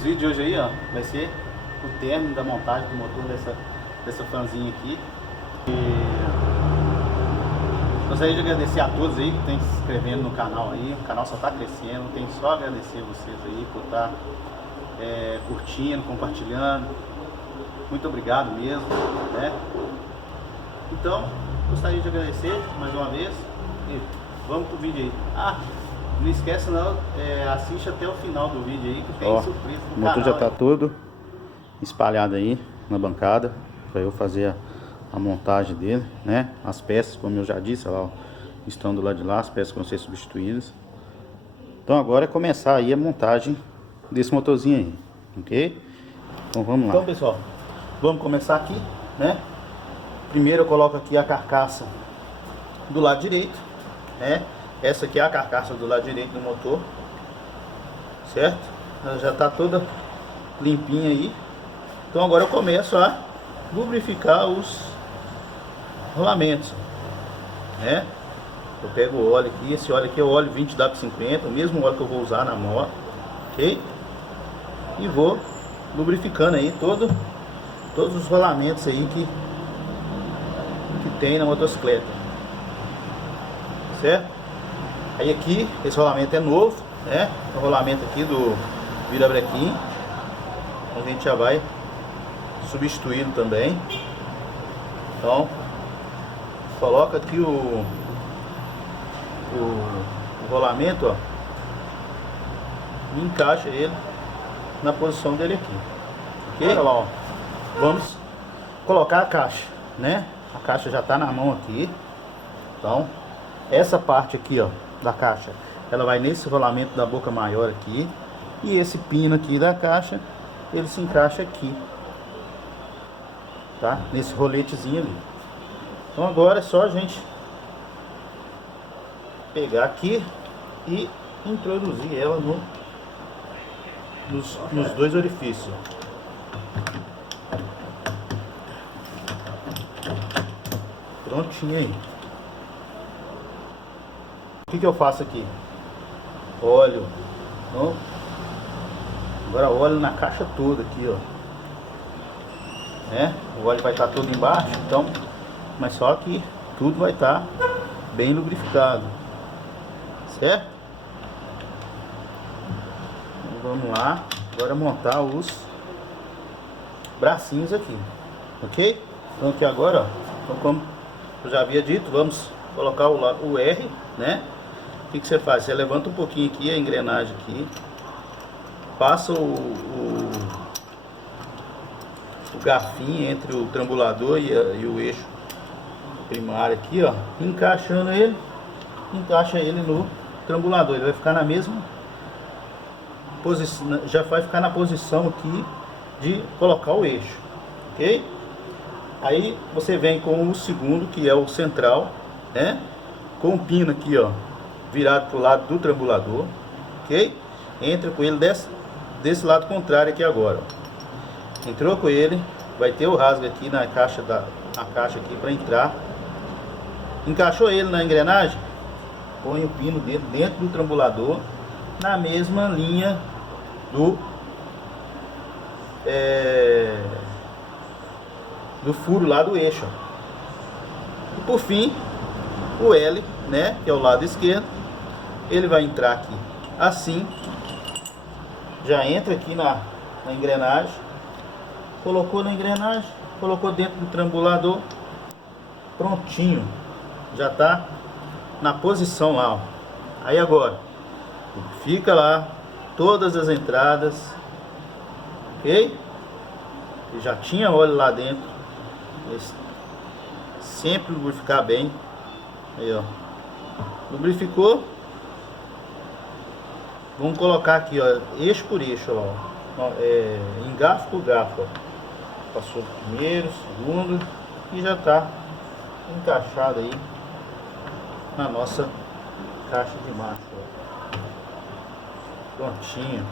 Esse vídeo de hoje aí, ó, vai ser o término da montagem do motor dessa fanzinha aqui. Gostaria de agradecer a todos aí que estão se inscrevendo no canal aí. O canal só está crescendo. Tenho só a agradecer vocês aí por estar curtindo, compartilhando. Muito obrigado mesmo, né? Então, gostaria de agradecer mais uma vez e vamos pro vídeo aí. Não esquece não, assiste até o final do vídeo aí que tem surpresa no o motor canal, já tá todo espalhado aí na bancada para eu fazer a montagem dele, né? As peças, como eu já disse, lá, ó, estão do lado de lá, as peças vão ser substituídas. Então agora é começar aí a montagem desse motorzinho aí, ok? Então vamos lá. Então pessoal, vamos começar aqui, né? Primeiro eu coloco aqui a carcaça do lado direito, né? Essa aqui é a carcaça do lado direito do motor, certo? Ela já está toda limpinha aí. Então agora eu começo a lubrificar os rolamentos, né? Eu pego o óleo aqui, esse óleo aqui é o óleo 20W50, o mesmo óleo que eu vou usar na moto, ok? E vou lubrificando aí todos os rolamentos aí que tem na motocicleta, certo? Aí aqui, esse rolamento é novo, né? O rolamento aqui do virabrequim. A gente já vai substituí-lo também. Então, coloca aqui o rolamento, ó, e encaixa ele na posição dele aqui, ok? Olha lá, ó. Vamos colocar a caixa, né? A caixa já está na mão aqui. Então, essa parte aqui, ó, da caixa, ela vai nesse rolamento da boca maior aqui, e esse pino aqui da caixa, ele se encaixa aqui, tá? Nesse roletezinho ali. Então agora é só a gente pegar aqui e introduzir ela nos dois orifícios. Prontinho aí. O que eu faço aqui? Óleo. Ó. Agora óleo na caixa toda aqui, ó. Né? O óleo vai estar todo embaixo, então, mas só que tudo vai estar bem lubrificado, certo? Então, vamos lá. Agora montar os bracinhos aqui, ok? Então aqui agora, ó, então, como eu já havia dito, vamos colocar o R, né? O que você faz? Você levanta um pouquinho aqui a engrenagem aqui, passa o garfinho entre o trambulador e o eixo primário aqui, ó, encaixando ele, encaixa ele no trambulador, ele vai ficar na mesma posição, já vai ficar na posição aqui de colocar o eixo, ok? Aí você vem com o segundo, que é o central, né? Com o pino aqui, ó, virado para o lado do trambulador, ok? Entra com ele desse lado contrário aqui agora, ó. Entrou com ele, vai ter o rasgo aqui na caixa aqui para entrar. Encaixou ele na engrenagem, põe o pino dentro do trambulador, na mesma linha do furo lá do eixo. E por fim, o L, né, que é o lado esquerdo, ele vai entrar aqui assim, já entra aqui na engrenagem, colocou na engrenagem, colocou dentro do trambulador, prontinho, já está na posição lá, ó. Aí agora fica lá todas as entradas, ok? E já tinha óleo lá dentro, sempre lubrificar bem. Aí, ó, lubrificou. Vamos colocar aqui, ó, eixo por eixo, ó, engafo por garfo, ó. Passou o primeiro, segundo e já está encaixado aí na nossa caixa de marcha, ó. Prontinho,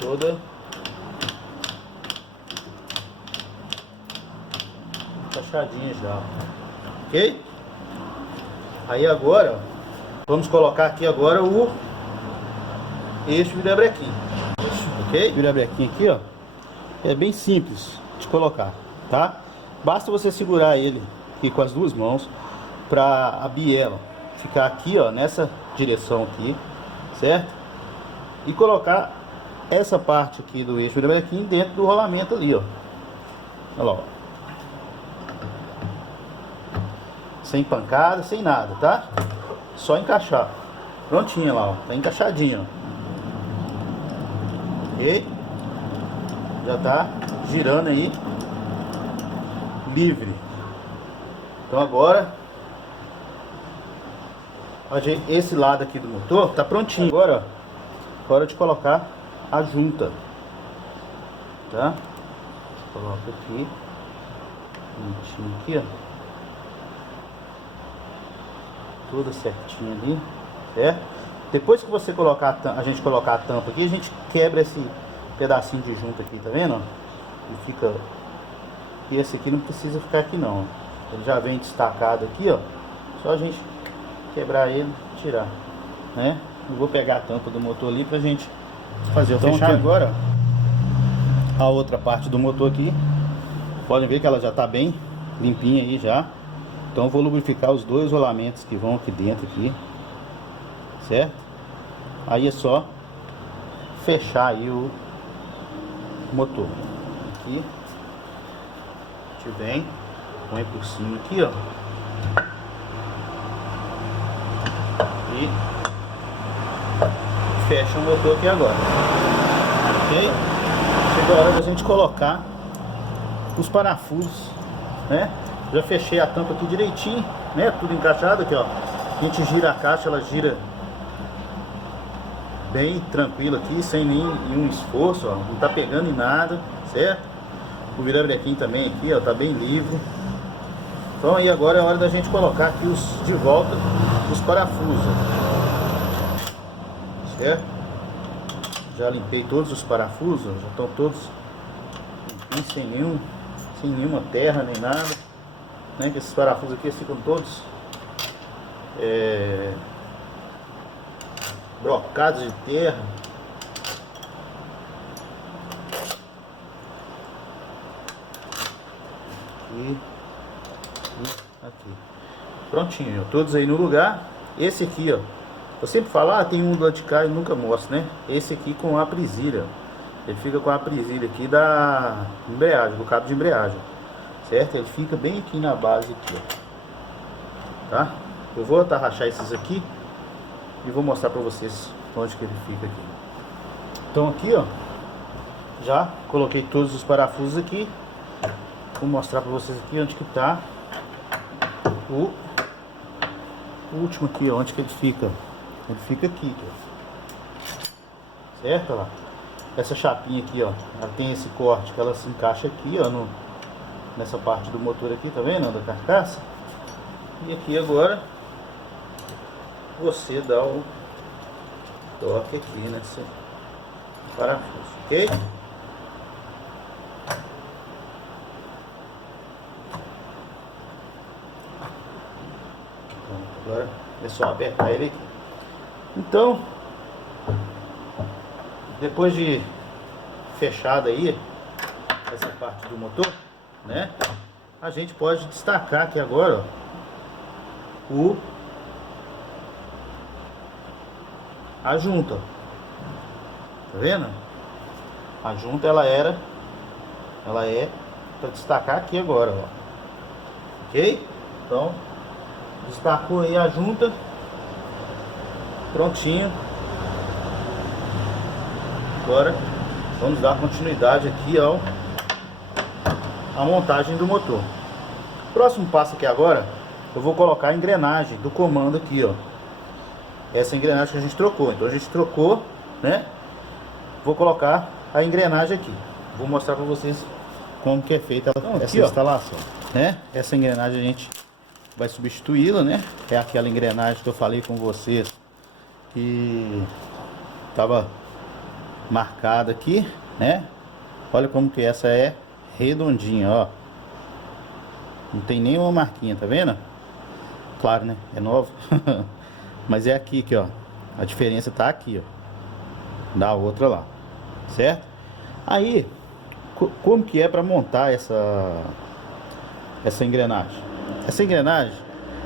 toda encaixadinha já, ok? Aí agora, ó, vamos colocar aqui agora eixo virabrequim. Ok? Virabrequim aqui, ó. É bem simples de colocar, tá? Basta você segurar ele aqui com as duas mãos para a biela ficar aqui, ó, nessa direção aqui, certo? E colocar essa parte aqui do eixo virabrequim dentro do rolamento ali, ó. Olha lá, ó. Sem pancada, sem nada, tá? Só encaixar. Prontinho lá, ó. Tá encaixadinho, ó. Ok? Já tá girando aí livre. Então agora esse lado aqui do motor tá prontinho. Agora hora de colocar a junta, tá? Coloca aqui bonitinho aqui, ó, toda certinha ali, certo? Depois que você colocar a gente colocar a tampa aqui, a gente quebra esse pedacinho de junta aqui, tá vendo? E fica, e esse aqui não precisa ficar aqui não, ele já vem destacado aqui, ó. Só a gente quebrar ele, tirar, né? Eu vou pegar a tampa do motor ali pra gente fazer o fechamento. Aqui agora a outra parte do motor aqui, podem ver que ela já tá bem limpinha aí já. Então eu vou lubrificar os dois rolamentos que vão aqui dentro aqui, certo? Aí é só fechar aí o motor aqui. A gente vem, põe por cima aqui, ó, e fecha o motor aqui agora, ok? Chegou a hora da gente colocar os parafusos, né? Já fechei a tampa aqui direitinho, né? Tudo encaixado aqui, ó. A gente gira a caixa, ela gira bem tranquilo aqui, sem nenhum esforço, ó. Não tá pegando em nada, certo? O virabrequim também aqui, ó, tá bem livre. Então aí agora é hora da gente colocar aqui de volta os parafusos, certo? Já limpei todos os parafusos, já estão todos sem nenhuma terra nem nada, né? Que esses parafusos aqui ficam todos brocados de terra. Aqui. Aqui. Prontinho, ó, todos aí no lugar. Esse aqui, ó, eu sempre falo, tem um do lado de cá e nunca mostro, né? Esse aqui com a presilha, ele fica com a presilha aqui da embreagem, do cabo de embreagem, certo? Ele fica bem aqui na base aqui, ó, tá? Eu vou atarrachar esses aqui e vou mostrar pra vocês onde que ele fica aqui. Então aqui, ó, já coloquei todos os parafusos aqui. Vou mostrar pra vocês aqui onde que tá o último aqui, ó, onde que ele fica. Ele fica aqui, ó. Certo? Olha lá. Essa chapinha aqui, ó, ela tem esse corte que ela se encaixa aqui, ó, nessa parte do motor aqui, tá vendo? Da carcaça. E aqui agora você dá um toque aqui nesse parafuso, ok? Agora é só apertar ele aqui. Então, depois de fechada aí essa parte do motor, né, a gente pode destacar aqui agora, ó, a junta. Tá vendo? A junta ela é para destacar aqui agora, ó. Ok? Então destacou aí a junta, prontinho. Agora vamos dar continuidade aqui ao a montagem do motor. Próximo passo aqui agora, eu vou colocar a engrenagem do comando aqui, ó. Essa engrenagem que a gente trocou, então a gente trocou, né? Vou colocar a engrenagem aqui. Vou mostrar para vocês como que é feita essa aqui, instalação, né? Essa engrenagem a gente vai substituí-la, né? É aquela engrenagem que eu falei com vocês que estava marcada aqui, né? Olha como que essa é redondinha, ó. Não tem nenhuma marquinha, tá vendo? Claro, né? É nova. Mas é aqui, ó. A diferença tá aqui, ó. da outra lá, certo? Aí, como que é para montar essa engrenagem? Essa engrenagem,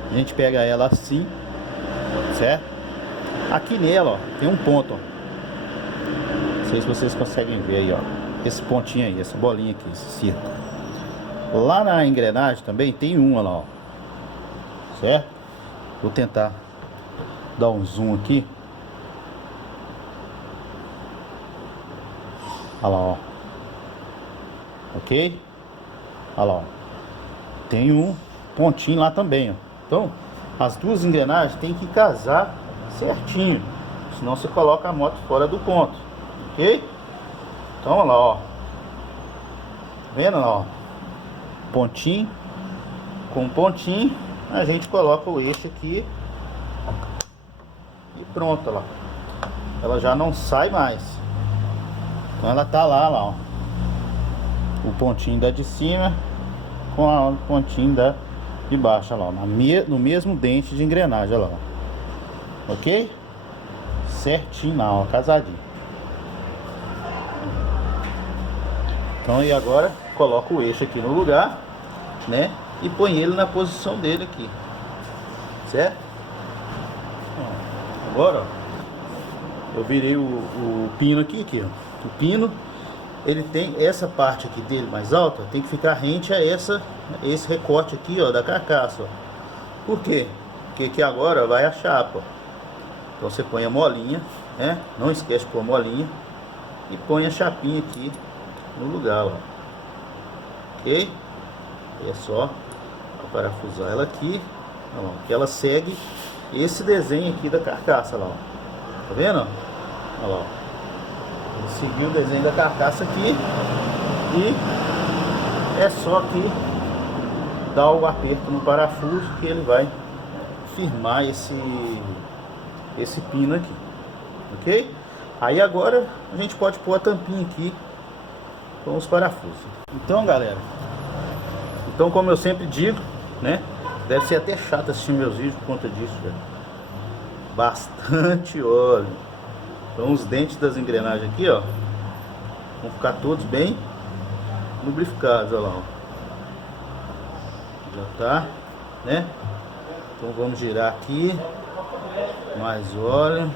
a gente pega ela assim, certo? Aqui nela, ó, tem um ponto, ó. Não sei se vocês conseguem ver aí, ó. Esse pontinho aí, essa bolinha aqui, esse círculo. Lá na engrenagem também tem uma lá, ó. Certo? Vou tentar dar um zoom aqui. Olha lá, ó. Ok? Olha lá, ó. Tem um pontinho lá também, ó. Então, as duas engrenagens tem que casar certinho. Senão você coloca a moto fora do ponto. Ok? Então, olha lá, ó. Tá vendo lá, ó? Pontinho com pontinho, a gente coloca o eixo aqui e pronto, olha lá. Ela já não sai mais. Então ela tá lá, ó. O pontinho da de cima com o pontinho da de baixo, olha lá, no mesmo dente de engrenagem, olha lá. Ok? Certinho lá, ó, casadinho. Então, e agora coloca o eixo aqui no lugar, né? E põe ele na posição dele aqui, certo? Agora, ó, eu virei o pino aqui, ó. O pino, ele tem essa parte aqui dele mais alta, tem que ficar rente a esse recorte aqui, ó, da carcaça, ó. Por quê? Porque aqui agora vai a chapa, ó. Então você põe a molinha, né? Não esquece de pôr a molinha e põe a chapinha aqui no lugar, ó. Ok? É só parafusar ela aqui, ó, que ela segue esse desenho aqui da carcaça lá, ó. Tá vendo? Olha lá, ó. Ele seguiu o desenho da carcaça aqui e é só aqui dar o aperto no parafuso que ele vai firmar esse pino aqui, ok? Aí agora a gente pode pôr a tampinha aqui com os parafusos. Então, galera, como eu sempre digo, né, deve ser até chato assistir meus vídeos por conta disso, velho. Bastante óleo. Então os dentes das engrenagens aqui, ó, vão ficar todos bem lubrificados, olha lá, ó. Já tá, né? Então vamos girar aqui, mais óleo,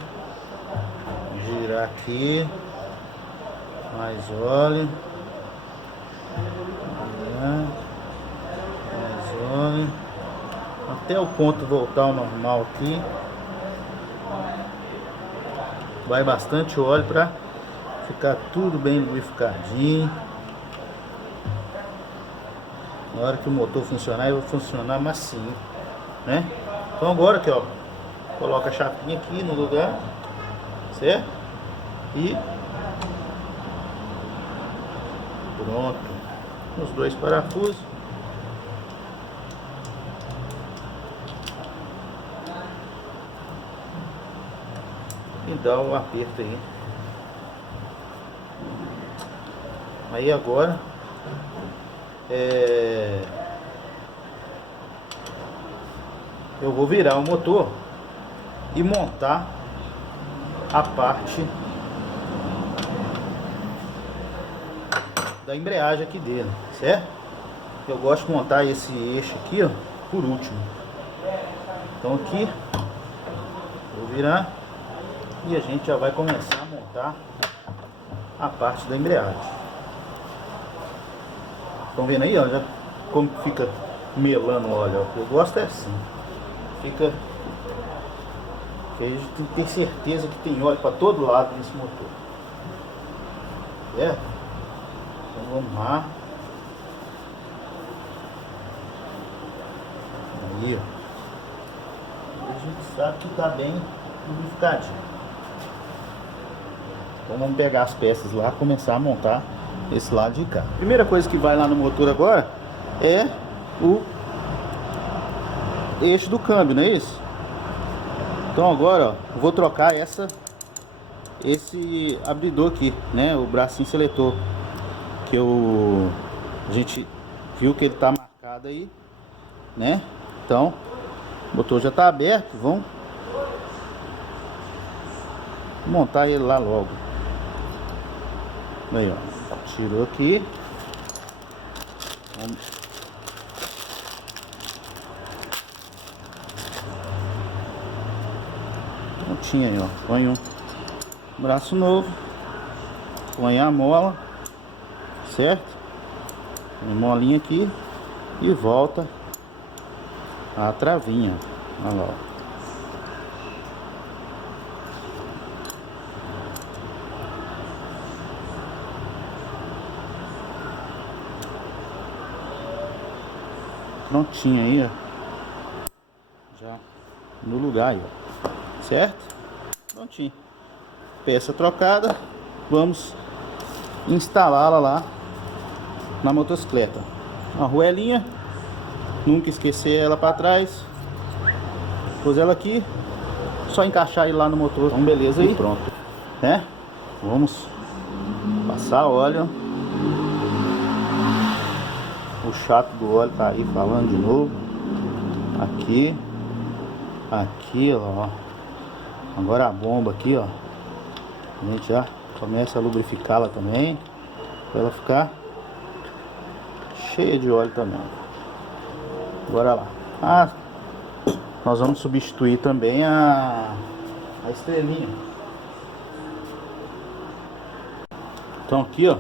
girar aqui, mais óleo, mais óleo, até o ponto voltar ao normal aqui. Vai bastante óleo para ficar tudo bem lubrificadinho. Na hora que o motor funcionar, ele vai funcionar macio, né? Então agora aqui, ó, coloca a chapinha aqui no lugar, certo? E pronto, os dois parafusos. E dá o aperto aí. Aí agora eu vou virar o motor e montar a parte da embreagem aqui dele, certo? Eu gosto de montar esse eixo aqui, ó, por último. Então aqui vou virar e a gente já vai começar a montar a parte da embreagem. Estão vendo aí, ó, já como fica melando o óleo, ó. Eu gosto é assim. Fica, que a gente tem que ter certeza que tem óleo para todo lado nesse motor. Certo? Então vamos lá. Aí, ó. A gente sabe que está bem lubrificadinho. Então vamos pegar as peças lá, começar a montar esse lado de cá. Primeira coisa que vai lá no motor agora é o eixo do câmbio, não é isso? Então agora, ó, eu vou trocar esse abridor aqui, né, o bracinho seletor, que a gente viu que ele tá marcado aí, né? Então o motor já tá aberto, vamos montar ele lá logo. Aí, ó. Tirou aqui. Vamos. Prontinho aí, ó. Põe um braço novo. Põe a mola. Certo? Põe a molinha aqui. E volta a travinha. Olha lá, ó. Prontinho aí, ó. Já no lugar aí, ó. Certo? Prontinho. Peça trocada. Vamos instalá-la lá na motocicleta. A arruelinha. Nunca esquecer ela para trás. Pôs ela aqui. Só encaixar ele lá no motor. Então beleza aí. E pronto. Né? Vamos passar óleo. O chato do óleo tá aí falando de novo. Aqui. Aqui, ó. Agora a bomba aqui, ó. A gente já começa a lubrificá-la também. Pra ela ficar cheia de óleo também. Bora lá. Ah, nós vamos substituir também a estrelinha. Então aqui, ó.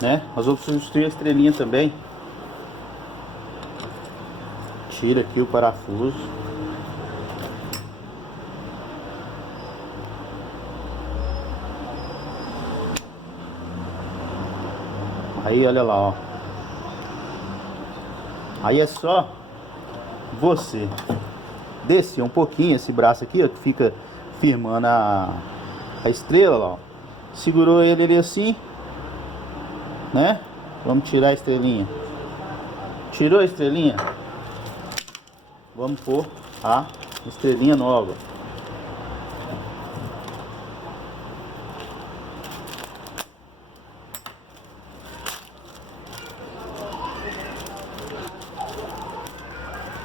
Né? Nós vamos substituir a estrelinha também. Tira aqui o parafuso. Aí olha lá, ó. Aí é só você descer um pouquinho esse braço aqui, ó, que fica firmando a estrela, ó. Segurou ele ali assim, né? Vamos tirar a estrelinha. Tirou a estrelinha? Vamos pôr a estrelinha nova.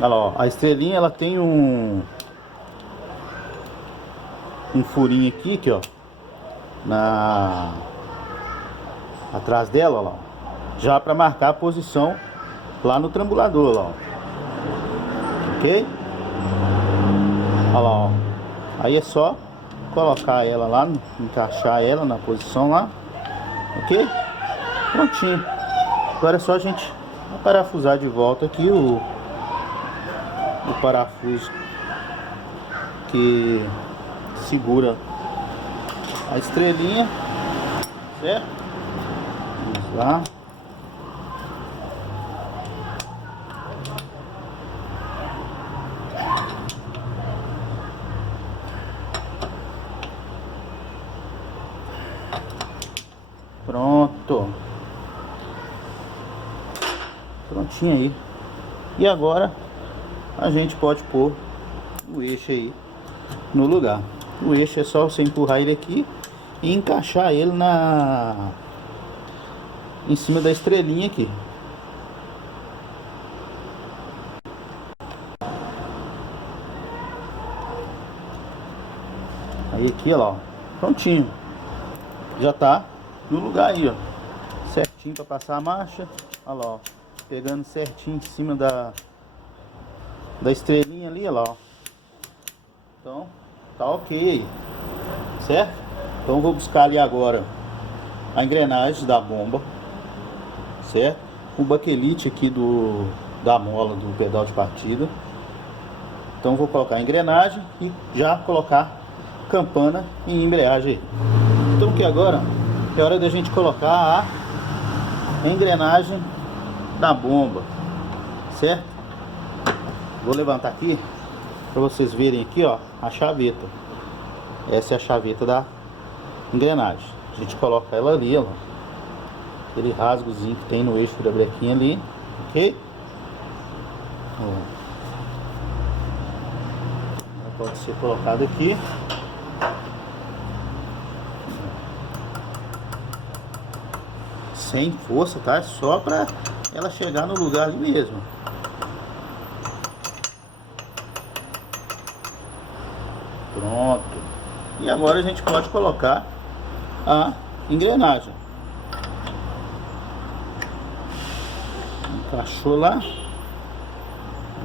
Olha lá, ó. A estrelinha ela tem um furinho aqui, ó, atrás dela, ó, já para marcar a posição lá no trambulador, ó. Ok? Olha lá, ó. Aí é só colocar ela lá, encaixar ela na posição lá, ok? Prontinho. Agora é só a gente parafusar de volta aqui o parafuso que segura a estrelinha, certo? Vamos lá. Pronto. Prontinho aí. E agora a gente pode pôr o eixo aí no lugar. O eixo é só você empurrar ele aqui e encaixar ele em cima da estrelinha aqui. Aí aqui, ó, prontinho. Já tá no lugar aí, ó. Certinho para passar a marcha. Olha lá, ó. Pegando certinho em cima da estrelinha ali, ó. Então, tá ok. Certo? Então eu vou buscar ali agora a engrenagem da bomba. Certo? O baquelite aqui da mola do pedal de partida. Então vou colocar a engrenagem e já colocar campana e embreagem aí. Então que agora é hora da gente colocar a engrenagem da bomba. Certo? Vou levantar aqui para vocês verem aqui, ó, a chaveta. Essa é a chaveta da engrenagem. A gente coloca ela ali, ó. Aquele rasgozinho que tem no eixo da brequinha ali, ok? Ela pode ser colocada aqui. Sem força, tá? É só para ela chegar no lugar ali mesmo. Pronto. E agora a gente pode colocar a engrenagem. Encaixou lá.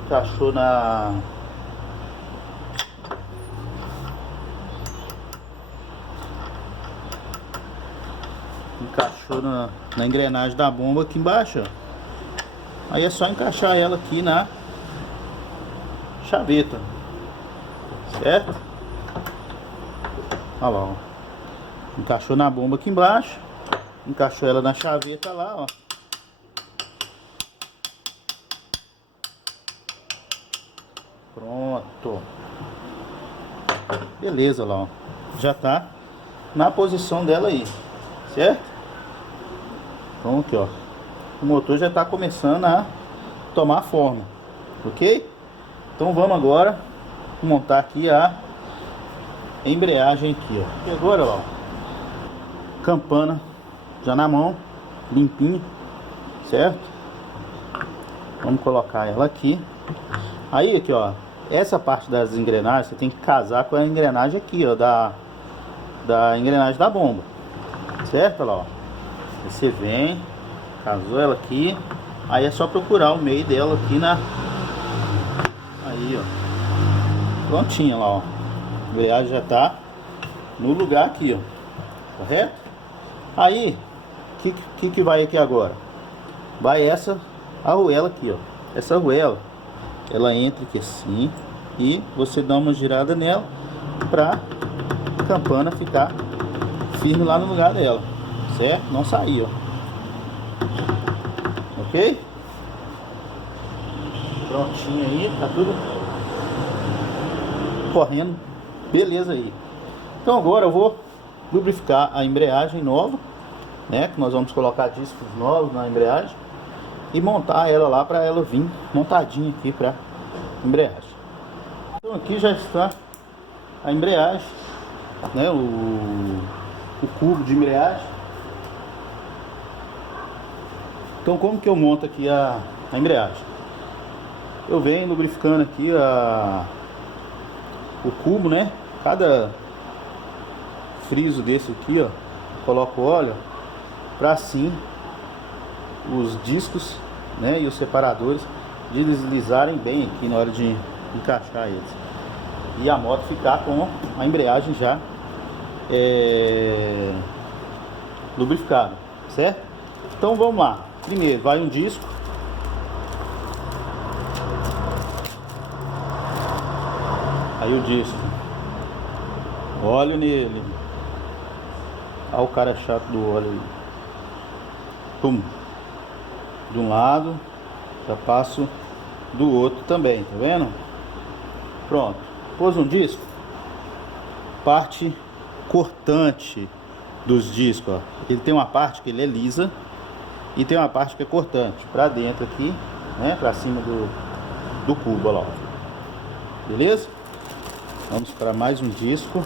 Encaixou na... Encaixou na engrenagem da bomba aqui embaixo, ó. Aí é só encaixar ela aqui na chaveta, certo? Olha lá, ó. Encaixou na bomba aqui embaixo. Encaixou ela na chaveta lá, ó. Pronto. Beleza lá, ó. Já tá na posição dela aí, certo? Então aqui, ó. O motor já tá começando a tomar forma, ok? Então vamos agora montar aqui a embreagem aqui, ó. E agora, ó, campana já na mão, limpinha, certo? Vamos colocar ela aqui. Aí aqui, ó, essa parte das engrenagens você tem que casar com a engrenagem aqui, ó, da engrenagem da bomba, certo? Olha lá, ó. Você vem, casou ela aqui, aí é só procurar o meio dela aqui na... Aí, ó, prontinha lá, ó. A embreagem já tá no lugar aqui, ó, correto? Aí, que vai aqui agora? Vai essa arruela aqui, ó. Essa arruela, ela entra aqui assim e você dá uma girada nela pra campana ficar firme lá no lugar dela, certo? Não sair, ó. Ok? Prontinho aí, tá tudo correndo, beleza aí. Então agora eu vou lubrificar a embreagem nova, né? Que nós vamos colocar discos novos na embreagem e montar ela lá para ela vir montadinha aqui para embreagem. Então aqui já está a embreagem, né? O cubo de embreagem. Então como que eu monto aqui a embreagem? Eu venho lubrificando aqui o cubo, né? Cada friso desse aqui, ó, coloco óleo para assim os discos, né, e os separadores deslizarem bem aqui na hora de encaixar eles e a moto ficar com a embreagem já lubrificada, certo? Então vamos lá. Primeiro vai um disco, aí o disco, óleo nele. Olha o cara chato do óleo aí. Pum. De um lado, já passo do outro também, tá vendo? Pronto. Pôs um disco. Parte cortante dos discos, ó. Ele tem uma parte que ele é lisa e tem uma parte que é cortante. Pra dentro aqui, né? Pra cima do cubo, ó lá. Beleza? Vamos para mais um disco.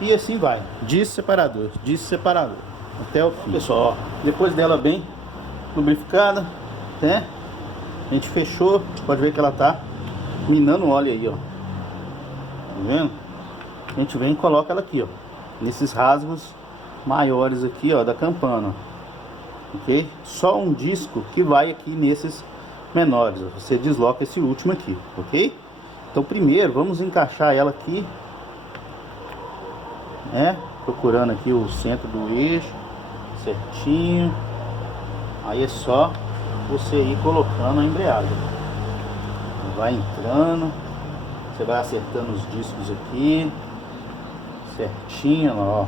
E assim vai, disco separador, até o fim. Pessoal, ó, depois dela bem lubrificada, né? A gente fechou, pode ver que ela tá minando óleo aí, ó. Tá vendo? A gente vem e coloca ela aqui, ó, nesses rasgos maiores aqui, ó, da campana, ok? Só um disco que vai aqui nesses menores, ó. Você desloca esse último aqui, ok? Então primeiro vamos encaixar ela aqui, né? Procurando aqui o centro do eixo certinho. Aí é só você ir colocando a embreagem, vai entrando, você vai acertando os discos aqui certinho, ó.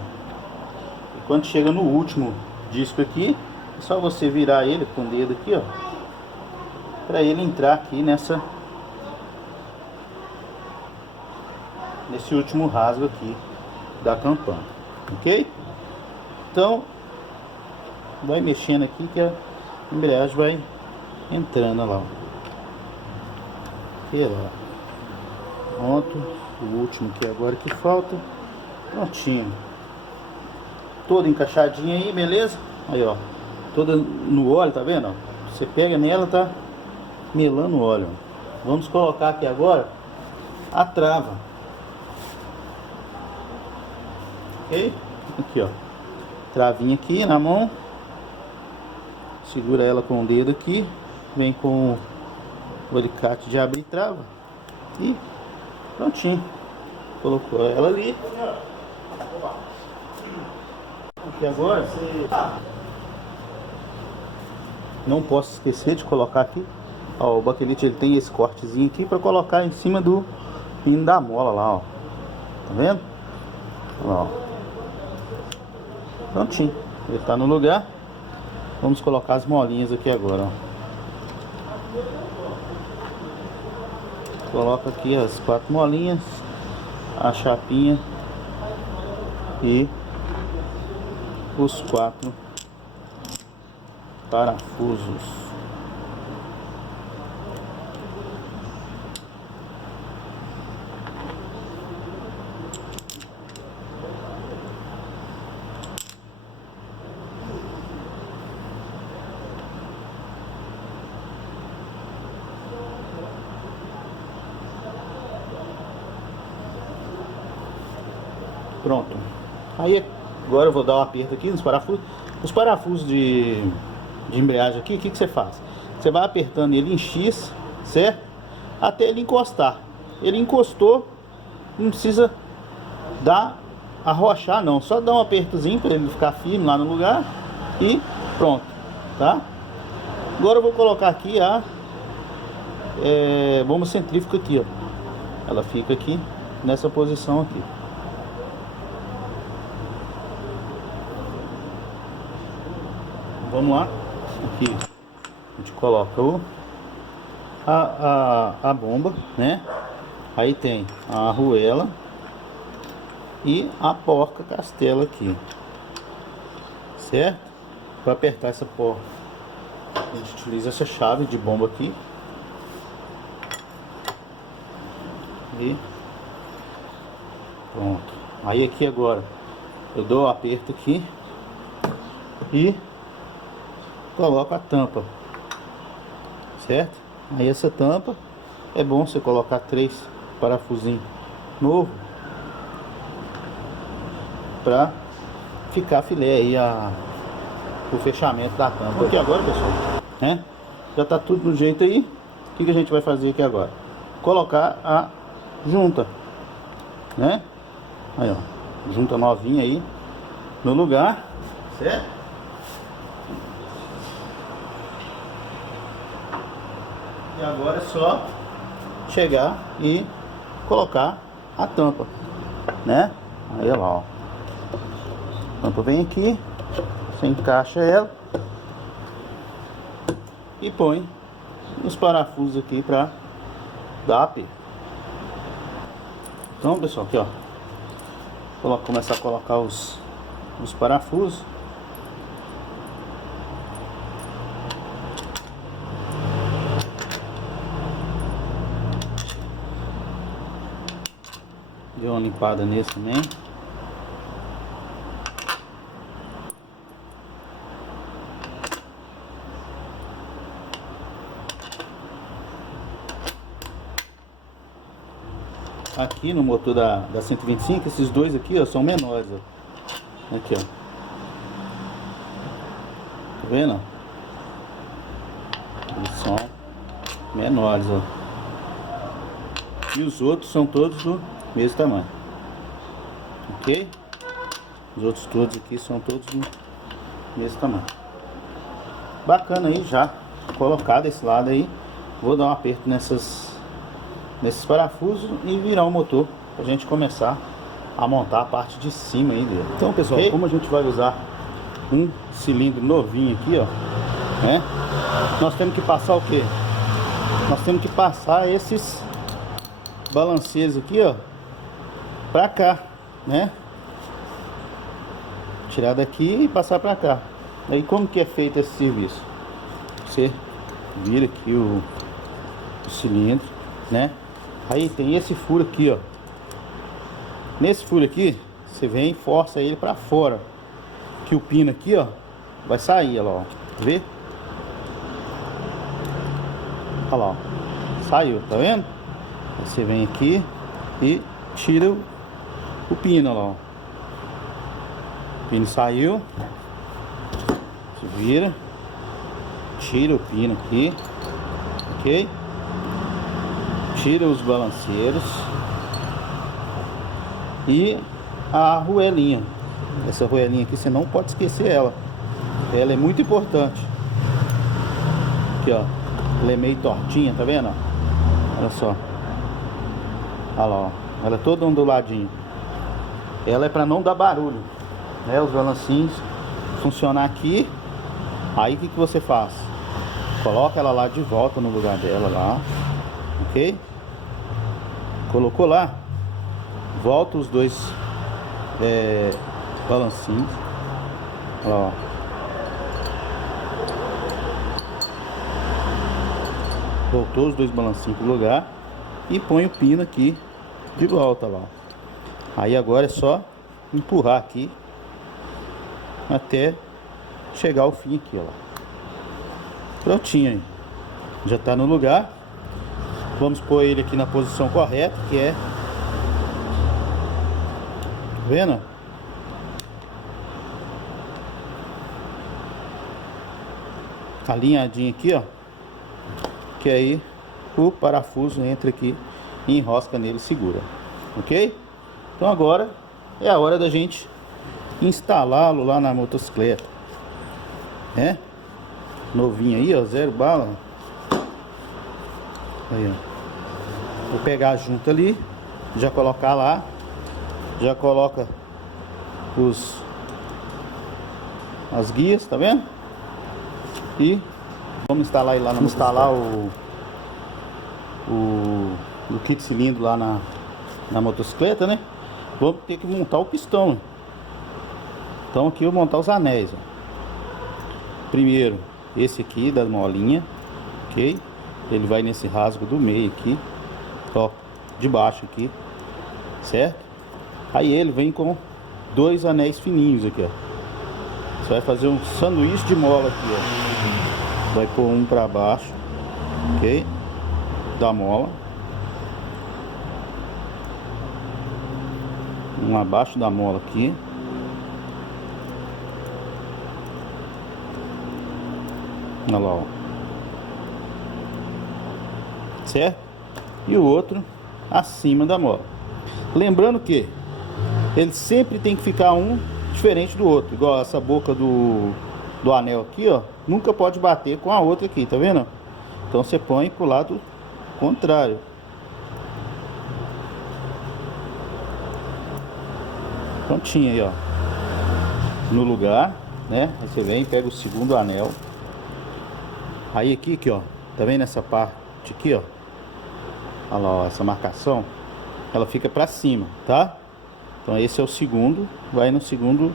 E quando chega no último disco aqui, é só você virar ele com o dedo aqui, ó, para ele entrar aqui nesse último rasgo aqui da campana, ok? Então vai mexendo aqui que a embreagem vai entrando lá, ó. Pronto, o último que agora que falta, prontinho, todo encaixadinho aí, beleza? Aí, ó, toda no óleo, tá vendo? Ó? Você pega nela, tá melando óleo. Vamos colocar aqui agora a trava. Ok? Aqui, ó. Travinha aqui na mão. Segura ela com o dedo aqui. Vem com o alicate de abrir trava. E prontinho. Colocou ela ali. Aqui agora. Não posso esquecer de colocar aqui. Ó, o baquelite ele tem esse cortezinho aqui para colocar em cima do pino da mola lá, ó. Tá vendo? Ó. Prontinho. Ele tá no lugar. Vamos colocar as molinhas aqui agora, ó. Coloca aqui as 4 molinhas, a chapinha e os 4 parafusos. Pronto. Aí agora eu vou dar um aperto aqui nos parafusos. Os parafusos de embreagem aqui, o que você faz? Você vai apertando ele em X, certo? Até ele encostar. Ele encostou, não precisa arrochar não. Só dá um apertozinho para ele ficar firme lá no lugar e pronto, tá? Agora eu vou colocar aqui a bomba centrífuga aqui, ó. Ela fica aqui nessa posição aqui. Vamos lá, aqui a gente coloca a bomba, né? Aí tem a arruela e a porca castela aqui, certo? Para apertar essa porca, a gente utiliza essa chave de bomba aqui e pronto. Aí aqui agora eu dou o aperto aqui e coloco a tampa, certo? Aí essa tampa é bom você colocar 3 parafusinhos novos para ficar filé aí o fechamento da tampa. Aqui agora, pessoal, né? Já tá tudo do jeito aí. O que a gente vai fazer aqui agora? Colocar a junta, né? Aí, ó, junta novinha aí no lugar, certo? E agora é só chegar e colocar a tampa, né? Aí lá, ó. A tampa vem aqui, você encaixa ela e põe os parafusos aqui para dar aperto. Então, pessoal, aqui, ó, começar a colocar os parafusos. Deu uma limpada nesse também. Aqui no motor da 125, esses dois aqui, ó, são menores, ó. Aqui, ó. Tá vendo? Eles são menores, ó. E os outros são todos do mesmo tamanho, ok? Os outros todos aqui são todos do mesmo tamanho. Bacana aí, já colocado esse lado aí. Vou dar um aperto nesses parafusos e virar o motor pra gente começar a montar a parte de cima aí dele. Então, pessoal, como a gente vai usar um cilindro novinho aqui, ó, né? Nós temos que passar o que? Nós temos que passar esses balanceiros aqui, ó, pra cá, né? Tirar daqui e passar pra cá. Aí como que é feito esse serviço? Você vira aqui o cilindro, né? Aí tem esse furo aqui, ó. Nesse furo aqui, você vem e força ele pra fora, que o pino aqui, ó, vai sair, ó. Vê? Olha lá, ó. Saiu, tá vendo? Você vem aqui e tira o pino, olha lá, ó. O pino saiu. Você vira, tira o pino aqui, ok? Tira os balanceiros e a arruelinha. Essa arruelinha aqui você não pode esquecer ela. Ela é muito importante. Aqui, ó. Ela é meio tortinha, tá vendo? Olha só. Olha lá, ó. Ela é toda onduladinha. Ela é para não dar barulho, né? Os balancinhos funcionar aqui. Aí o que você faz? Coloca ela lá de volta no lugar dela lá, ok? Colocou lá, volta os dois balancinhos. Olha lá, ó. Voltou os dois balancinhos pro lugar e põe o pino aqui de volta lá. Aí agora é só empurrar aqui até chegar ao fim aqui, ó. Prontinho aí. Já tá no lugar. Vamos pôr ele aqui na posição correta, que é, tá vendo? Alinhadinho aqui, ó. Que aí o parafuso entra aqui e enrosca nele e segura, ok? Então agora é a hora da gente instalá-lo lá na motocicleta, né? Novinho aí, ó, 0 bala. Aí, ó. Vou pegar junto ali, já colocar lá, já coloca as guias, tá vendo? E vamos instalar ele lá, vamos instalar o kit cilindro lá na motocicleta, né? Vou ter que montar o pistão. Então aqui eu vou montar os anéis, ó. Primeiro esse aqui da molinha, ok? Ele vai nesse rasgo do meio aqui, ó, de baixo aqui, certo? Aí ele vem com 2 anéis fininhos aqui, ó. Você vai fazer um sanduíche de mola aqui, ó. Vai pôr um para baixo, ok? Da mola, um abaixo da mola aqui, olha lá, ó. Certo? E o outro acima da mola. Lembrando que ele sempre tem que ficar um diferente do outro, igual essa boca do anel aqui, ó, nunca pode bater com a outra aqui, tá vendo? Então você põe pro lado contrário. Prontinho aí, ó, no lugar, né? Aí você vem e pega o segundo anel. Aí aqui, ó, tá vendo essa parte aqui, ó? Olha lá, ó, essa marcação, ela fica pra cima, tá? Então esse é o segundo, vai no segundo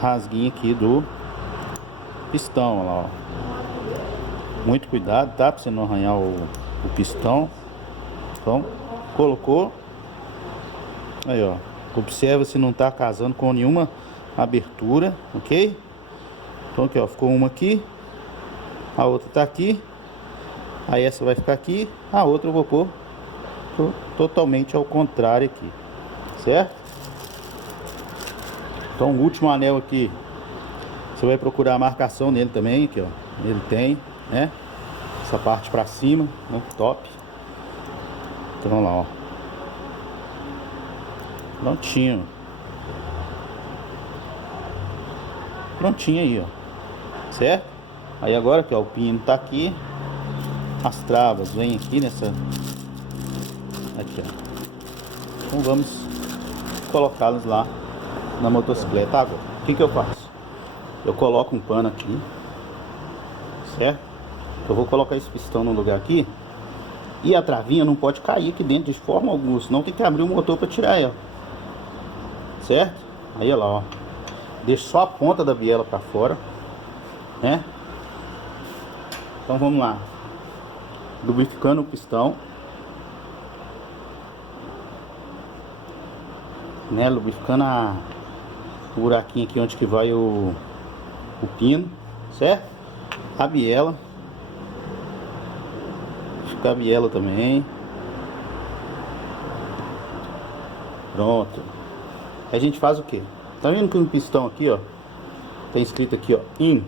rasguinho aqui do pistão, olha lá, ó. Muito cuidado, tá? Pra você não arranhar o pistão. Então, colocou. Aí, ó. Observa se não tá casando com nenhuma abertura, ok? Então aqui, ó, ficou uma aqui, a outra tá aqui. Aí essa vai ficar aqui, a outra eu vou pôr totalmente ao contrário aqui, certo? Então o último anel aqui, você vai procurar a marcação nele também, aqui, ó. Ele tem, né? Essa parte pra cima, né? Top. Então lá, ó. Prontinho. Prontinho aí, ó. Certo? Aí agora aqui, ó, o pino tá aqui. As travas vêm aqui nessa. Aqui, ó. Então vamos colocá-las lá na motocicleta. Agora, o que eu faço? Eu coloco um pano aqui, certo? Eu vou colocar esse pistão no lugar aqui. E a travinha não pode cair aqui dentro de forma alguma, senão tem que abrir o motor para tirar ela, certo? Aí olha lá, ó, deixa só a ponta da biela para fora, né? Então vamos lá, lubrificando o pistão, né? Lubrificando o buraquinho aqui onde que vai o pino, certo? A biela, com a biela também. Pronto. Aí a gente faz o que? Tá vendo que no pistão aqui, ó, tem escrito aqui, ó, IN.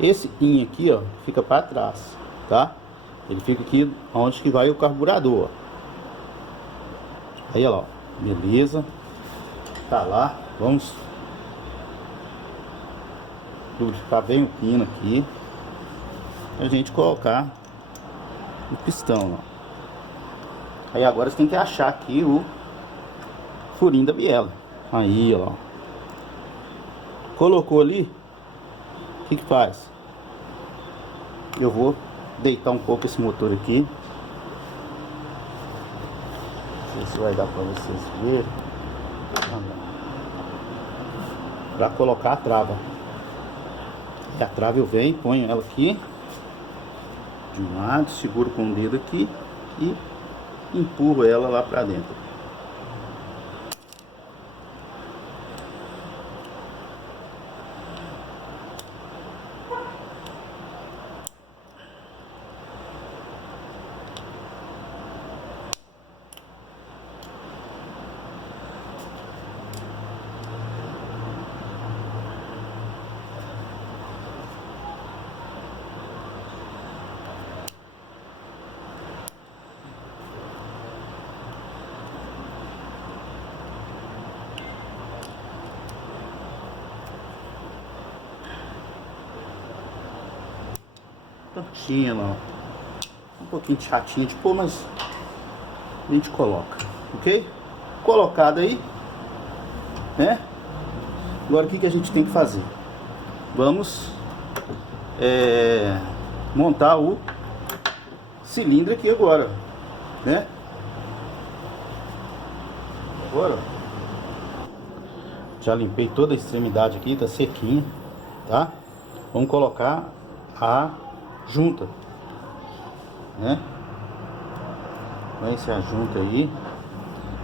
Esse IN aqui, ó, fica para trás, tá? Ele fica aqui onde que vai o carburador, ó. Aí, ó, beleza. Tá lá. Vamos lubrificar bem o pino aqui pra gente colocar o pistão, ó. Aí agora você tem que achar aqui o furinho da biela. Aí, ó. Colocou ali, o que que faz? Eu vou deitar um pouco esse motor aqui. Não sei se vai dar pra vocês verem. Pra colocar a trava. E a trava eu venho, ponho ela aqui de um lado, seguro com o dedo aqui e empurro ela lá pra dentro. Prontinho, ó. Um pouquinho chatinho de pôr, mas a gente coloca, ok? Colocado aí, né? Agora o que que a gente tem que fazer? Vamos montar o cilindro aqui agora, né? Agora, já limpei toda a extremidade aqui, tá sequinho, tá? Vamos colocar a junta, né? Vai ser a junta aí.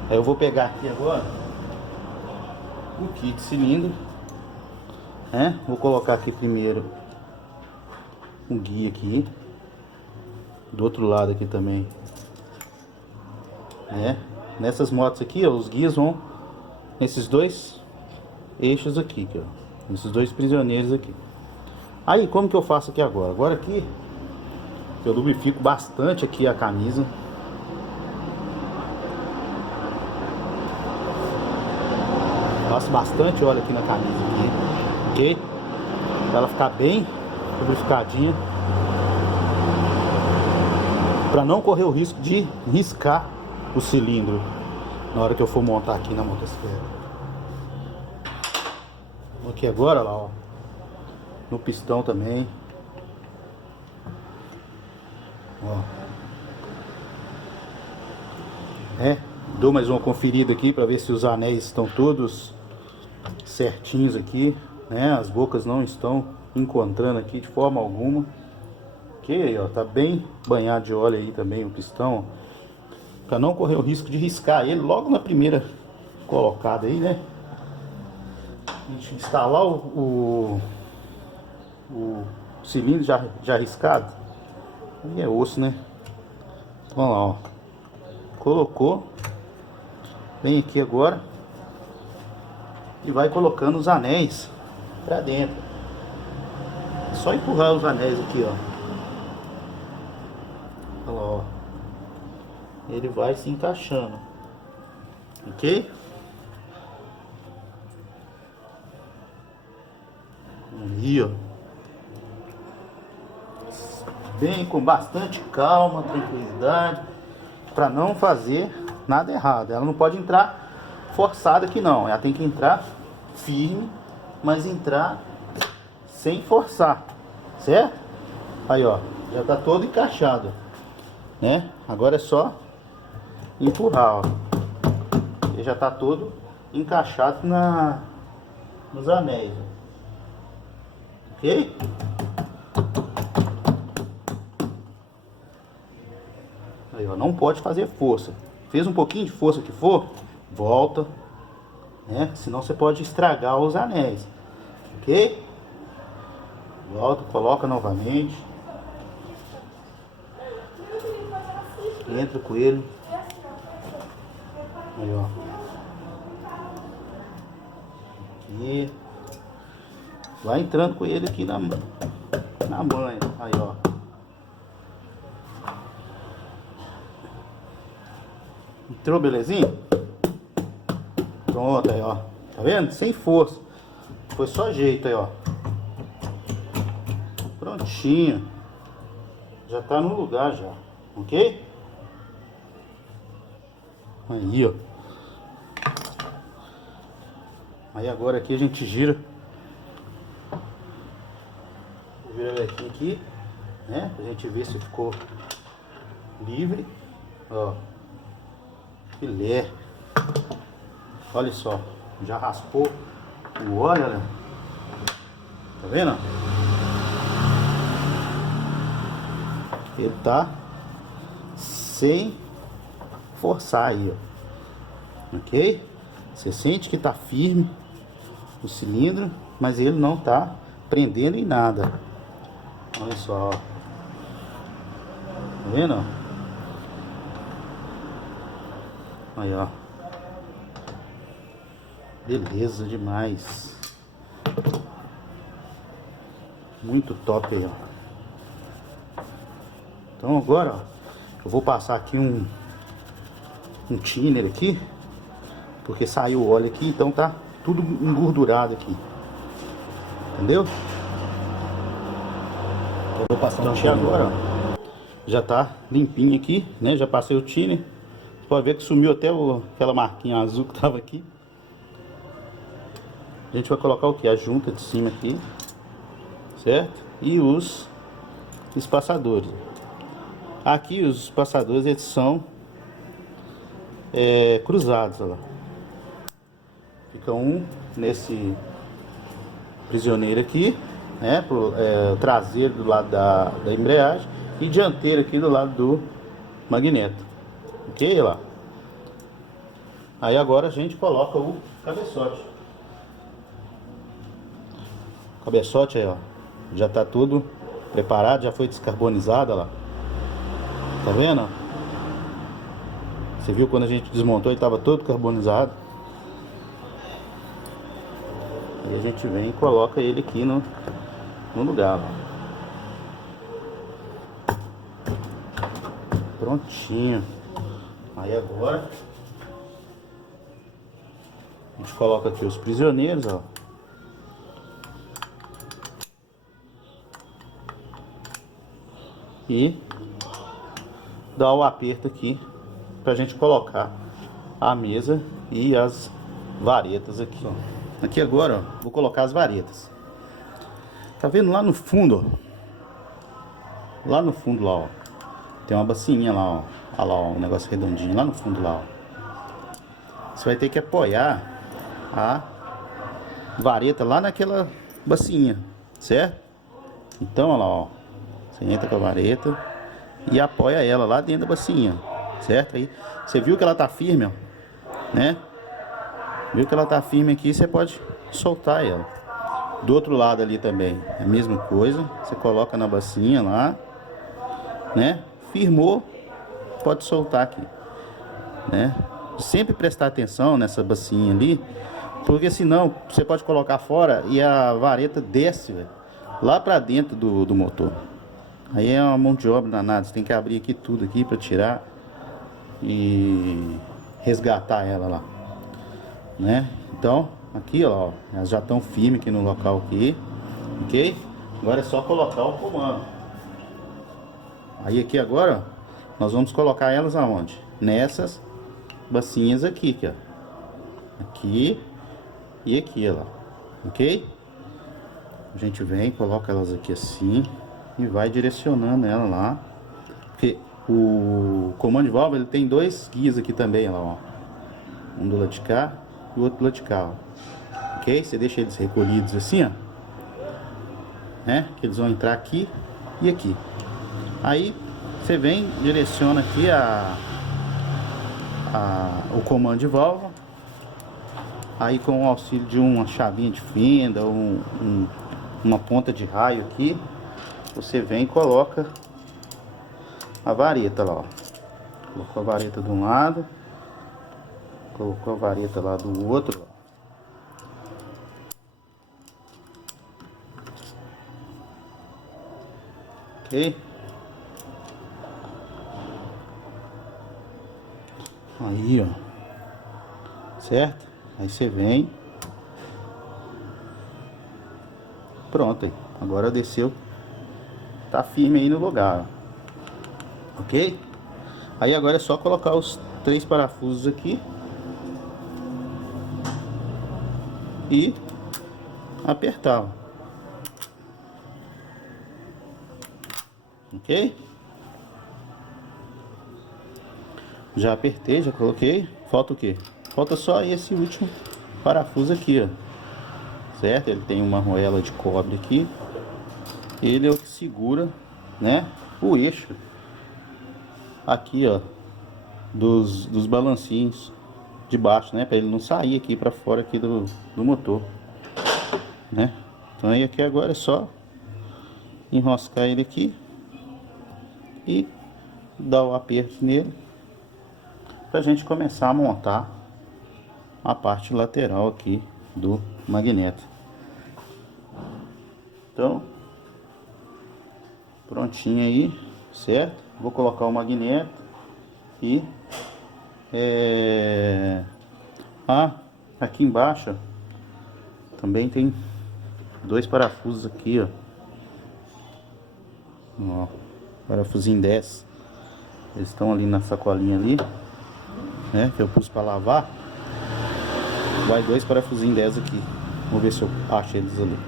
Aí eu vou pegar aqui agora o kit cilindro, né? Vou colocar aqui primeiro um guia aqui, do outro lado aqui também, né? Nessas motos aqui, ó, os guias vão nesses dois eixos aqui, ó, esses dois prisioneiros aqui. Aí como que eu faço aqui agora? Agora aqui eu lubrifico bastante aqui a camisa. Passo bastante óleo aqui na camisa aqui, ok? Pra ela ficar bem lubrificadinha, para não correr o risco de riscar o cilindro na hora que eu for montar aqui na motosserra. Aqui agora, lá, ó, no pistão também, ó, dou mais uma conferida aqui para ver se os anéis estão todos certinhos aqui, né? As bocas não estão encontrando aqui de forma alguma. Ok, ó, tá bem banhado de óleo aí também o pistão, para não correr o risco de riscar ele logo na primeira colocada aí, né? A gente instalar o cilindro já riscado, aí é osso, né? Então, vamos lá, ó, colocou, vem aqui agora e vai colocando os anéis pra dentro. É só empurrar os anéis aqui, ó. Olha lá, ó. Ele vai se encaixando, ok? Aí, ó, bem com bastante calma, tranquilidade, para não fazer nada errado. Ela não pode entrar forçada aqui não, ela tem que entrar firme, mas entrar sem forçar, certo? Aí, ó, já tá todo encaixado, né? Agora é só empurrar, ó. Ele já tá todo encaixado nos anéis, ok? Aí, ó, não pode fazer força. Fez um pouquinho de força que for, volta, né? Senão você pode estragar os anéis, ok? Volta, coloca novamente. Entra com ele. Aí, ó. Aqui. Vai entrando com ele aqui na banha. Aí, ó. Entrou, belezinha? Pronto, aí, ó. Tá vendo? Sem força. Foi só jeito aí, ó. Prontinho. Já tá no lugar já. Ok? Aí, ó. Aí agora aqui a gente gira. Vira a vequinha aqui, né? Pra gente ver se ficou livre. Ó. Filé. Olha só. Já raspou o óleo, olha. Tá vendo? Ele tá sem forçar aí, ó. Ok? Você sente que tá firme o cilindro, mas ele não tá prendendo em nada. Olha só, ó. Tá vendo? Aí, ó. Beleza demais. Muito top aí, ó. Então agora, ó, eu vou passar aqui um thinner aqui, porque saiu o óleo aqui, então tá tudo engordurado aqui. Entendeu? Eu vou passar um thinner agora, ó. Já tá limpinho aqui, né? Já passei o thinner. Você pode ver que sumiu até aquela marquinha azul que tava aqui. A gente vai colocar o que? A junta de cima aqui, certo? E os espaçadores. Aqui os espaçadores, eles são cruzados, olha lá. Fica um nesse prisioneiro aqui, né? Traseiro do lado da embreagem e dianteiro aqui do lado do magneto. Ok? Lá. Aí agora a gente coloca o cabeçote. O cabeçote aí, ó, já tá tudo preparado, já foi descarbonizado, olha lá. Tá vendo? Você viu quando a gente desmontou, ele estava todo carbonizado. Aí a gente vem e coloca ele aqui no lugar, ó. Prontinho. Aí agora a gente coloca aqui os prisioneiros, ó. E dá o aperto aqui pra gente colocar a mesa e as varetas aqui, ó. Aqui agora, ó, vou colocar as varetas. Tá vendo lá no fundo, ó? Lá no fundo lá, ó, tem uma bacinha lá, ó. Olha lá, ó, um negócio redondinho lá no fundo lá, ó. Você vai ter que apoiar a vareta lá naquela bacinha, certo? Então, olha lá, ó. Você entra com a vareta e apoia ela lá dentro da bacinha, certo? Aí você viu que ela tá firme, ó, né? Viu que ela tá firme aqui, você pode soltar ela. Do outro lado ali também, é a mesma coisa. Você coloca na bacinha lá, né? Firmou, pode soltar aqui, né? Sempre prestar atenção nessa bacinha ali, porque senão você pode colocar fora e a vareta desce, véio, lá pra dentro do motor. Aí é uma mão de obra danada, você tem que abrir aqui tudo aqui para tirar e resgatar ela lá, né? Então, aqui ó, elas já estão firmes aqui no local aqui, ok? Agora é só colocar o comando. Aí aqui agora, ó, nós vamos colocar elas aonde? Nessas bacinhas aqui, ó. Aqui e aqui, ó, ok? A gente vem, coloca elas aqui assim e vai direcionando ela lá, porque o comando de válvula ele tem dois guias aqui também, ó, um do lado de cá e o outro do lado de cá, ó. Ok? Você deixa eles recolhidos assim, ó, né? Que eles vão entrar aqui e aqui. Aí você vem, direciona aqui o comando de válvula. Aí com o auxílio de uma chavinha de fenda, uma ponta de raio aqui, você vem e coloca a vareta lá, ó. Colocou a vareta de um lado, colocou a vareta lá do outro. Ok? Aí, ó. Certo? Aí você vem. Pronto aí. Agora desceu. Tá firme aí no lugar, ó. Ok? Aí agora é só colocar os 3 parafusos aqui. E apertar, ó. Ok? Já apertei, já coloquei. Falta o quê? Falta só esse último parafuso aqui, ó. Certo? Ele tem uma argoela de cobre aqui. Ele é o que segura, né, o eixo aqui, ó, dos balancinhos de baixo, né, para ele não sair aqui para fora aqui do motor, né. Então aí aqui agora é só enroscar ele aqui e dar o aperto nele pra gente começar a montar a parte lateral aqui do magneto. Então, prontinho aí, certo? Vou colocar o magneto e aqui embaixo também tem 2 parafusos aqui, ó, parafusinho 10. Eles estão ali na sacolinha ali, né? Que eu pus para lavar. Vai 2 parafusinhos 10 aqui. Vou ver se eu acho eles ali.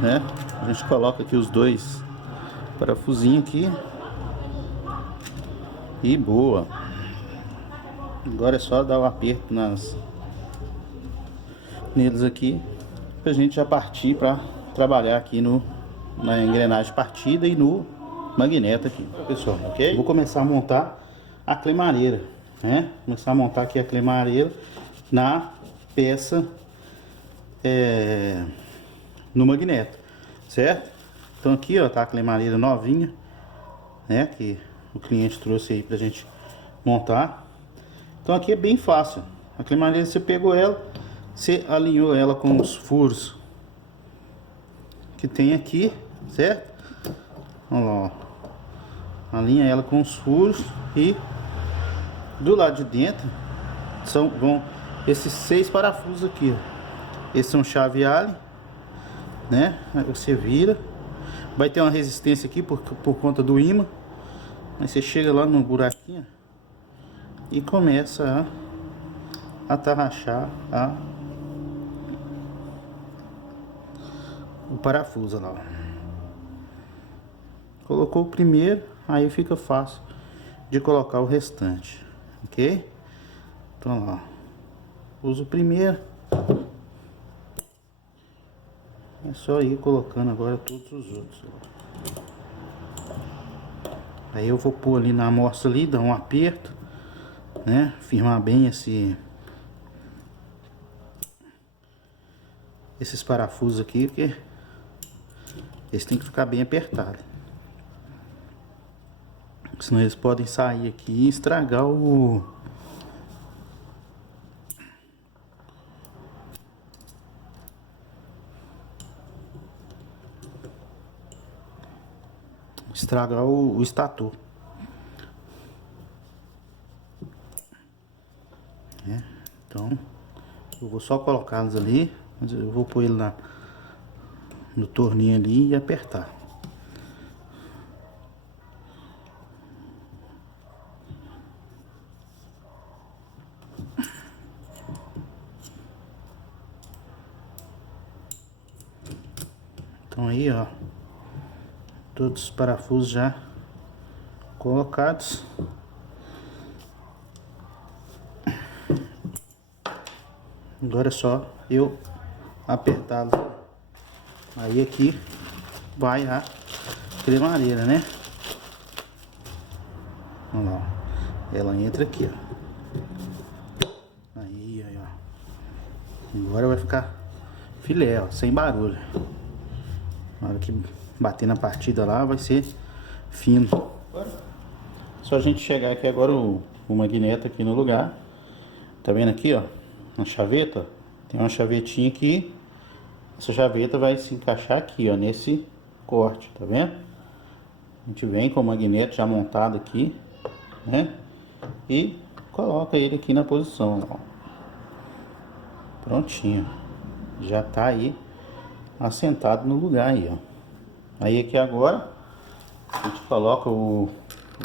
Né? A gente coloca aqui os 2 parafusinhos aqui. E boa. Agora é só dar o aperto neles aqui, pra gente já partir para trabalhar aqui na engrenagem partida e no magneto aqui, pessoal, ok? Vou começar a montar a clemareira, né? Começar a montar aqui a clemareira na peça no magneto, certo? Então aqui, ó, tá a clemareira novinha, né? Que o cliente trouxe aí pra gente montar. Então aqui é bem fácil. A clemareira, você pegou ela, você alinhou ela com os furos que tem aqui, certo? Olha lá, ó. Alinha ela com os furos e do lado de dentro vão esses 6 parafusos aqui, ó. Esses são chave Allen, né? Aí você vira, vai ter uma resistência aqui por conta do ímã. Aí você chega lá no buraquinho e começa a atarrachar o parafuso lá. Colocou o primeiro, aí fica fácil de colocar o restante, ok? Então lá, usa o primeiro. É só ir colocando agora todos os outros. Aí eu vou pôr ali na amostra ali, dar um aperto, né? Firmar bem esses parafusos aqui, porque eles têm que ficar bem apertados. Senão eles podem sair aqui e estragar o estator. Então eu vou só colocá-los ali, mas eu vou pôr ele no torninho ali e apertar. Então aí, ó, todos os parafusos já colocados. Agora é só eu apertá-los. Aí aqui vai a cremareira, né? Olha lá, ela entra aqui, ó. Aí, ó. Agora vai ficar filé, ó, sem barulho. Na hora que bater na partida lá, vai ser fino. Só a gente chegar aqui agora o magneto aqui no lugar. Tá vendo aqui, ó? Na chaveta, ó, tem uma chavetinha aqui. Essa chaveta vai se encaixar aqui, ó, nesse corte, tá vendo? A gente vem com o magneto já montado aqui, né? E coloca ele aqui na posição, ó. Prontinho. Já tá aí assentado no lugar aí, ó. Aí aqui agora a gente coloca o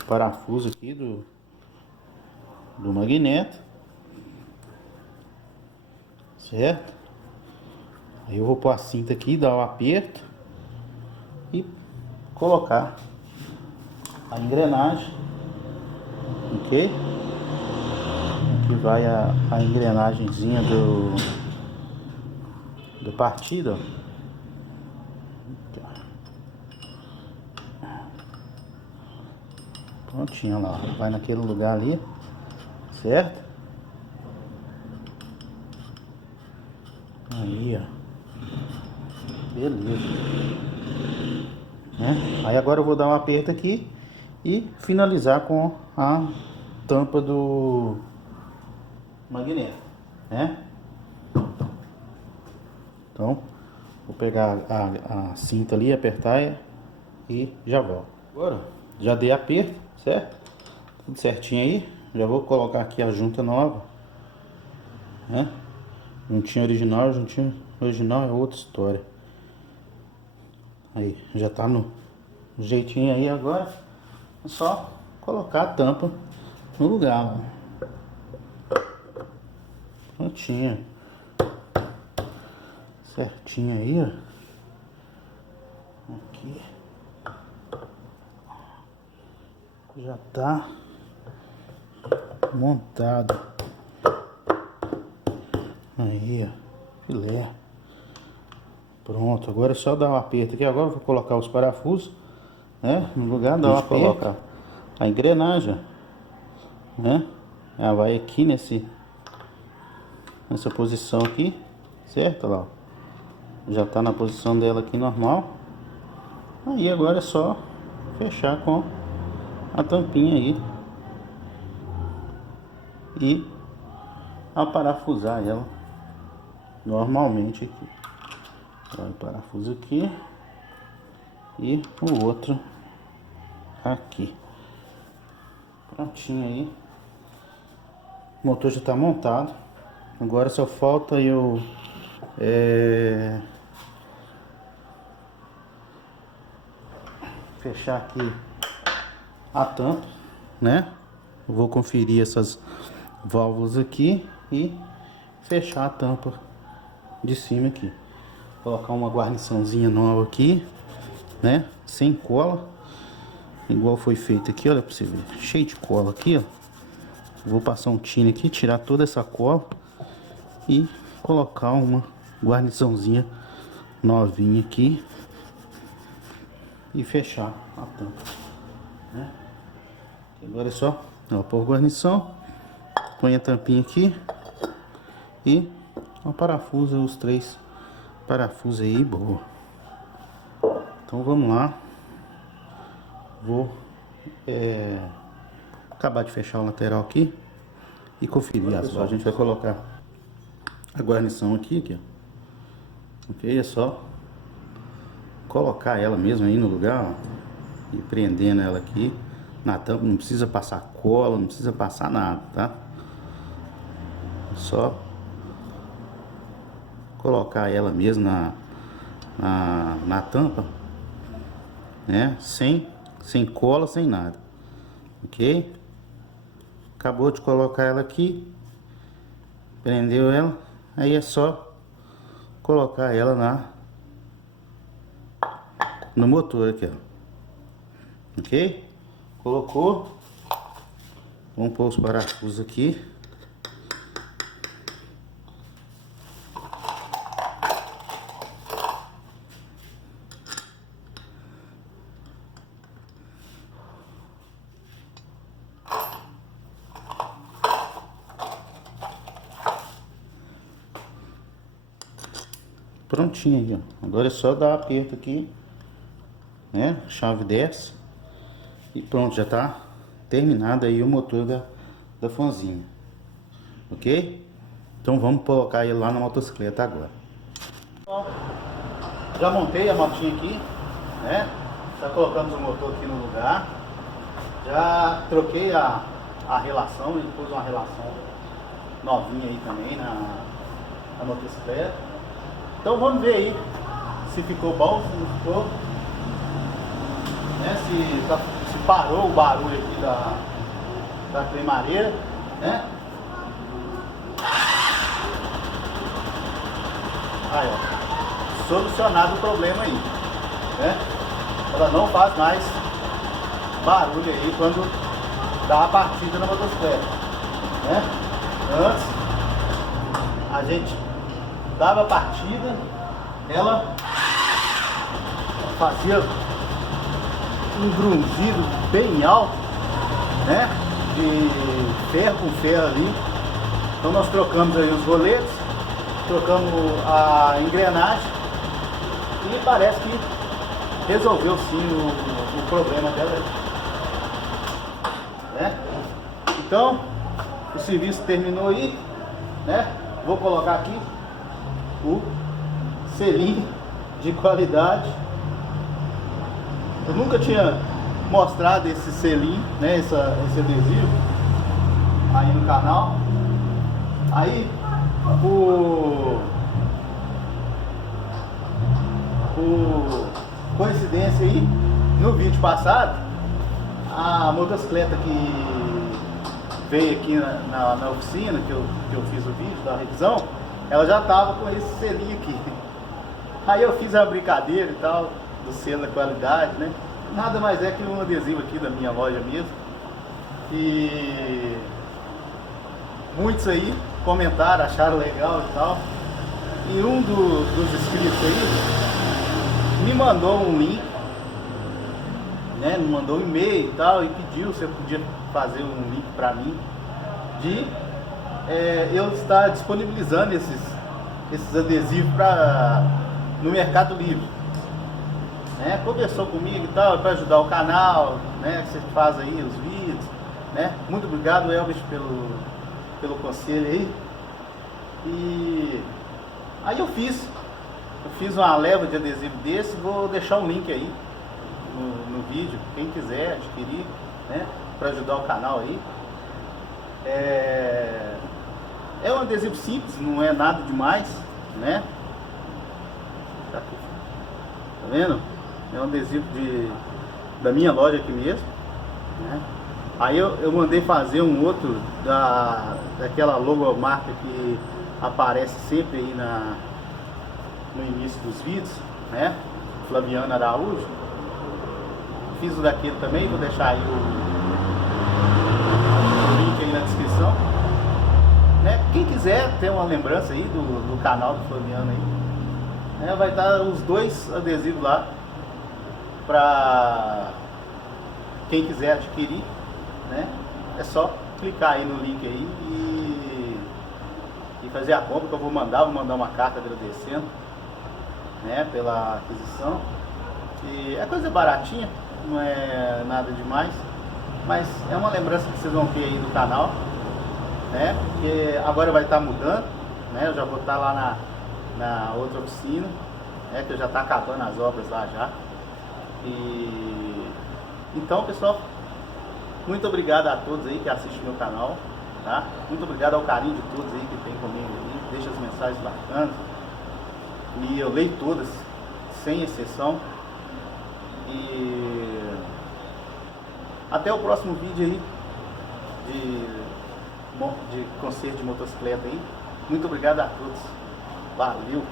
parafuso aqui do magneto, certo? Aí eu vou pôr a cinta aqui, dar o aperto e colocar a engrenagem, ok? Aqui vai a engrenagemzinha do partido, ó. Prontinho lá, vai naquele lugar ali, certo? Aí, ó, beleza, né? Aí agora eu vou dar um aperto aqui e finalizar com a tampa do magneto, né? Então, vou pegar a cinta ali, apertar e já volto. Agora, já dei aperto, certo? Tudo certinho aí. Já vou colocar aqui a junta nova, né? Juntinha original é outra história. Aí, já tá no jeitinho aí agora. É só colocar a tampa no lugar, ó. Prontinho. Certinho aí, ó. Aqui. Já tá montado. Aí, ó. Filé. Pronto, agora é só dar um aperto aqui. Agora eu vou colocar os parafusos, né? No lugar, dar um aperto. Colocar a engrenagem, né? Ela vai aqui nessa posição aqui, certo? Olha lá, ó. Já tá na posição dela aqui normal. Aí agora é só fechar com a tampinha aí e aparafusar ela normalmente aqui. Vai o parafuso aqui e o outro aqui. Prontinho aí. O motor já está montado. Agora só falta eu fechar aqui a tampa, né? Eu vou conferir essas válvulas aqui e fechar a tampa de cima aqui. Colocar uma guarniçãozinha nova aqui, né? Sem cola, igual foi feito aqui, olha pra você ver, cheio de cola aqui, ó. Vou passar um tino aqui, tirar toda essa cola e colocar uma guarniçãozinha novinha aqui e fechar a tampa, né? Agora é só, ó, pôr guarnição, põe a tampinha aqui e ó, parafusa os 3 parafusos aí, boa. Então vamos lá, vou acabar de fechar o lateral aqui e conferir. Pessoal, a gente vai colocar a guarnição aqui, ó. Ok, é só colocar ela mesmo aí no lugar, ó, e prendendo ela aqui na tampa. Não precisa passar cola, não precisa passar nada, tá? É só colocar ela mesmo na tampa, né? Sem cola, sem nada, ok? Acabou de colocar ela aqui, prendeu ela, aí é só colocar ela no motor aqui, ó. Ok? Colocou, vamos pôr os parafusos aqui. Prontinho aí, ó. Agora é só dar aperto aqui, né? A chave desce E pronto, já está terminado aí o motor da Fonzinha. Ok? Então vamos colocar ele lá na motocicleta agora. Já montei a motinha aqui, né? Já colocamos o motor aqui no lugar. Já troquei a relação, ele pôs uma relação novinha aí também na motocicleta. Então vamos ver aí se ficou bom, se não ficou, né? Se parou o barulho aqui da cremareira, né? Aí, ó, solucionado o problema aí, né? Ela não faz mais barulho aí quando dá a partida na motocicleta, né? Antes a gente dava a partida, ela fazia um grunzido bem alto, né? De ferro com ferro ali. Então nós trocamos aí os roletes, trocamos a engrenagem e parece que resolveu sim o problema dela, né? Então o serviço terminou aí, né? Vou colocar aqui o selinho de qualidade. Eu nunca tinha mostrado esse selinho, né? Esse adesivo aí no canal. Aí coincidência aí, no vídeo passado, a motocicleta que veio aqui na oficina, que eu fiz o vídeo da revisão, ela já tava com esse selinho aqui. Aí eu fiz a brincadeira e tal, do selo da qualidade, né? Nada mais é que um adesivo aqui da minha loja mesmo. E muitos aí comentaram, acharam legal e tal. E um dos inscritos aí me mandou um link, né? Me mandou um e-mail e tal, e pediu se eu podia fazer um link para mim de eu estar disponibilizando esses adesivos no Mercado Livre, né? Conversou comigo e tal, para ajudar o canal, né? Você faz aí os vídeos, né? Muito obrigado, Elvis, pelo conselho aí. E aí eu fiz uma leva de adesivo desse. Vou deixar um link aí no vídeo, quem quiser adquirir, né? Para ajudar o canal aí. É um adesivo simples, não é nada demais, né? Tá vendo? É um adesivo da minha loja aqui mesmo, né? Aí eu mandei fazer um outro daquela logomarca que aparece sempre aí no início dos vídeos, né? Flaviano Araújo. Fiz o daquele também, vou deixar aí o link aí na descrição, né? Quem quiser ter uma lembrança aí do canal do Flaviano aí, né? Vai estar os dois adesivos lá para quem quiser adquirir, né? É só clicar aí no link aí e fazer a compra, que eu vou mandar uma carta agradecendo, né, pela aquisição. E é coisa baratinha, não é nada demais, mas é uma lembrança que vocês vão ter aí do canal, né? Porque agora vai estar mudando, né? Eu já vou estar lá na outra oficina, né? Que já está acabando as obras lá já. E então, pessoal, muito obrigado a todos aí que assistem meu canal, tá? Muito obrigado ao carinho de todos aí que tem comigo aí, deixa as mensagens bacanas. E eu leio todas, sem exceção. E até o próximo vídeo aí de conserto de motocicleta aí. Muito obrigado a todos. Valeu!